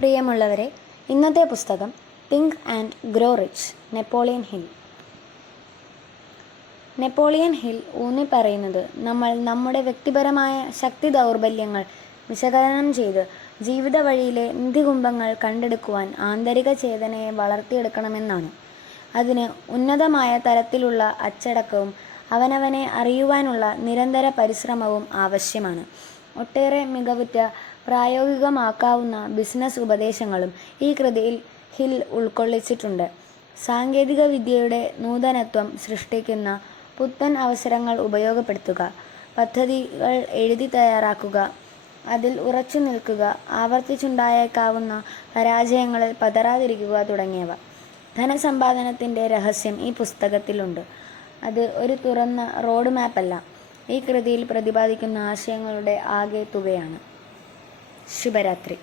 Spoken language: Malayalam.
പ്രിയമുള്ളവരെ, ഇന്നത്തെ പുസ്തകം think and grow rich, Napoleon hill. Napoleon hill ഊന്നി പറയുന്നത് നമ്മൾ നമ്മുടെ വ്യക്തിപരമായ ശക്തി ദൗർബല്യങ്ങൾ വിശകലനം ചെയ്ത് ജീവിത വഴിയിലെ നിധികുംഭങ്ങൾ കണ്ടെടുക്കുവാൻ ആന്തരിക ചേതനയെ വളർത്തിയെടുക്കണമെന്നാണ്. അതിന് ഉന്നതമായ തലത്തിലുള്ള അച്ചടക്കവും അവനവനെ അറിയുവാനുള്ള നിരന്തര പരിശ്രമവും ആവശ്യമാണ്. ഒട്ടേറെ മികവുറ്റ പ്രായോഗികമാക്കാവുന്ന ബിസിനസ് ഉപദേശങ്ങളും ഈ കൃതിയിൽ ഹിൽ ഉൾക്കൊള്ളിച്ചിട്ടുണ്ട്. സാങ്കേതിക വിദ്യയുടെ നൂതനത്വം സൃഷ്ടിക്കുന്ന പുത്തൻ അവസരങ്ങൾ ഉപയോഗപ്പെടുത്തുക, പദ്ധതികൾ എഴുതി തയ്യാറാക്കുക, അതിൽ ഉറച്ചു നിൽക്കുക, ആവർത്തിച്ചുണ്ടായേക്കാവുന്ന പരാജയങ്ങളിൽ പതറാതിരിക്കുക തുടങ്ങിയവ. ധനസമ്പാദനത്തിൻ്റെ രഹസ്യം ഈ പുസ്തകത്തിലുണ്ട്. അത് ഒരു തുറന്ന റോഡ് മാപ്പല്ല, ഈ കൃതിയിൽ പ്രതിപാദിക്കുന്ന ആശയങ്ങളുടെ ആകെ തുകയാണ്. ശുഭരാത്രി.